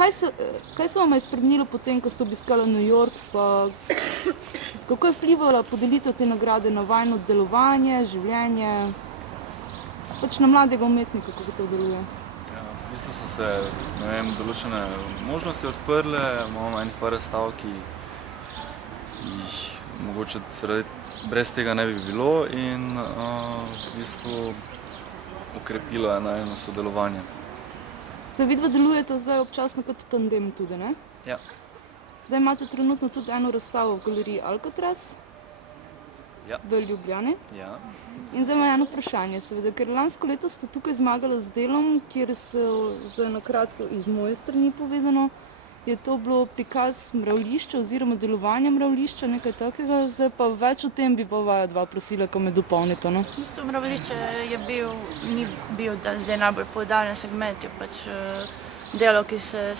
Kaj se vam je spremenilo potem, ko ste obiskali New York, pa kako je vplivala podelitev te nagrade na vajno delovanje, življenje, pač na mladega umetnika, kako to deluje? Ja, v bistvu so se, določene možnosti odprle, imamo enih par razstav, ki jih mogoče brez tega ne bi bilo in v bistvu okrepilo je najino sodelovanje. Zdaj vidva delujete zdaj občasno kot tandem tudi, ne? Ja. Zdaj imate trenutno tudi eno razstavo v galeriji Alcatraz v Ljubljani. Ja. In zdaj imam eno vprašanje, seveda, ker lansko leto ste tukaj zmagali z delom, kjer se zdaj na kratko iz moje strani povedano, je to bilo prikaz mravljišča oziroma delovanja mravljišča, nekaj takega, zdaj pa več o tem bi pa vaju dva prosila, ko me dopolnite, no? V bistvu mravljišče ni bil zdaj najbolj poudarjen segment, je pač delo, ki se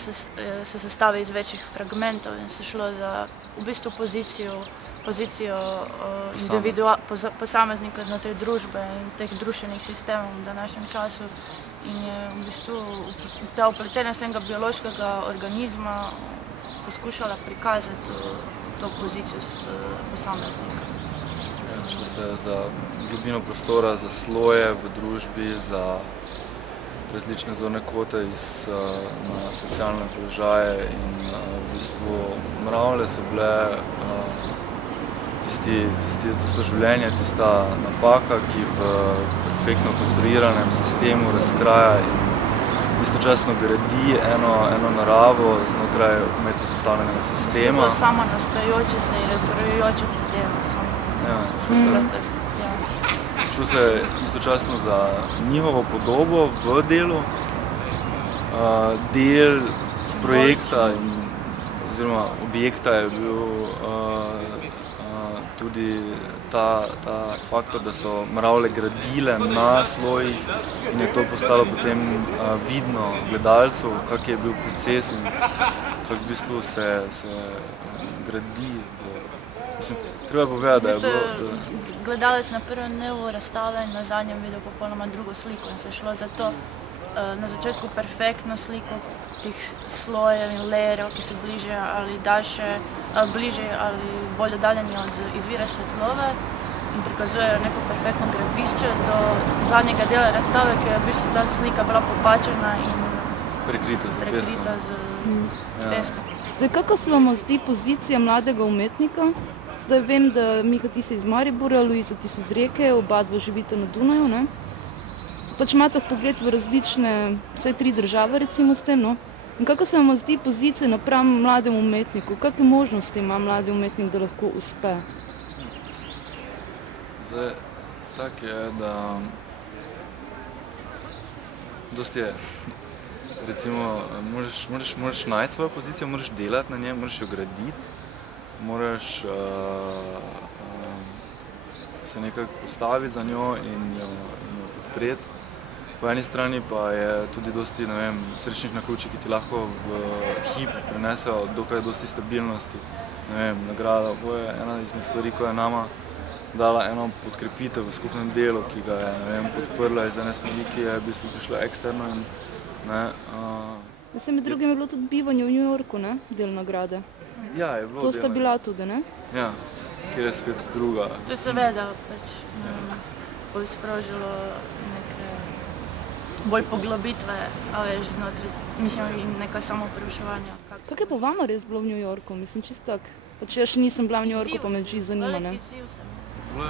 sestavi iz večjih fragmentov in se šlo za v bistvu pozicijo posameznika znotraj družbe in teh društvenih sistemov v današnjem času. In je v bistvu ta upletenost enega biološkega organizma poskušala prikazati to pozicijo posameznika. Šlo se je za globino prostora, za sloje v družbi, za različne zorne kote na socialne položaje in v bistvu mravlje so bile tisto življenje, tista napaka, ki v perfektno konstruiranem sistemu razkraja in istočasno gradi eno naravo znotraj umetno sestavljenega sistema. To je samo nastajajoče se in razgrajujoče se delo. Šlo se je istočasno za njihovo podobo v delu, del projekta oziroma objekta je bil tudi ta faktor, da so mravlje gradile na slojih in je to postalo potem vidno gledalcu, kak je bil proces in kak v bistvu se gradi. Treba povedati, da je bilo... Gledalec na prvem dnevu razstave in na zadnjem videl popolnoma drugo sliko in se je šlo za to na začetku perfektno sliko teh slojev in layerjev, ki so bliže ali daljše, bliže ali bolj oddaljeni od izvira svetlobe in prikazujejo neko perfektno grabišče do zadnjega dela razstave, ki je v bistvu ta slika bila popačena in prekrita z peskom. Zdaj, kako se vam zdi pozicija mladega umetnika? Zdaj vem, da Miha, ti si iz Maribora, Luisa, ti si iz Rijeke, oba dva živite na Dunaju, ne? Pač imate vpogled v različne, vsaj 3 države recimo s tem, no? In kako se vam zdi pozicija napram mlademu umetniku? Kakve možnosti ima mladi umetnik, da lahko uspe? Zdaj, tak je, da dosti je. Recimo, moraš najti svojo pozicijo, moraš delati na njej, moraš jo graditi, moraš se nekako postaviti za njo in jo podpreti. Po eni strani pa je tudi dosti, srečnih naključij, ki ti lahko v hip prinesejo dokaj dosti stabilnosti. Nagrada je ena izmed stvari, ko je nama dala eno podkrepitev v skupnem delu, ki ga je podprla iz ene smeri, ki je v bistvu prišla eksterno. Med drugim je bilo tudi bivanje v New Yorku, ne? Del nagrade. Ja, je bilo. To sta bila tudi, ne? Ja, kjer je spet druga. To je seveda pač bolj sprožilo neke bolj poglobitve, a veš, znotraj, in neka samopreučevanja. Kako je pa vama res bilo v New Yorku? Mislim, čisto tak. Pač jaz še nisem bila v New Yorku, pa me čisto zanima, ne? Velik izziv sem.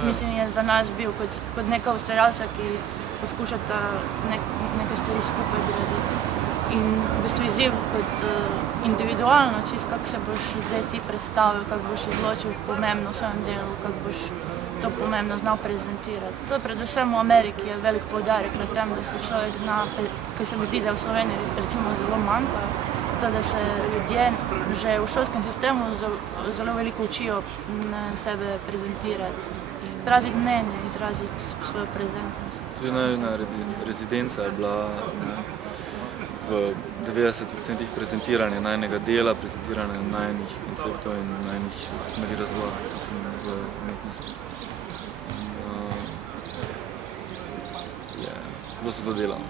Mislim, je za nas bil kot neka ustvarjalca, ki poskušata neke stvari skupaj graditi. In v bistvu izziv kot individualno, čisto kako se boš zdaj ti predstavil, kako boš izločil pomembno v svojem delu, kako boš to pomembno znal prezentirati. To je predvsem v Ameriki je velik poudarek na tem, da se človek zna, ker se mi zdi, da v Sloveniji recimo zelo manjka, da se ljudje že v šolskem sistemu zelo veliko učijo sebe prezentirati in izraziti mnenje, izraziti svojo prezentnost. Najina rezidenca je bila v 90% prezentiranje najnega dela, prezentiranje najnih konceptov in najnih smeri razvoja v umetnosti. Bilo se to delano.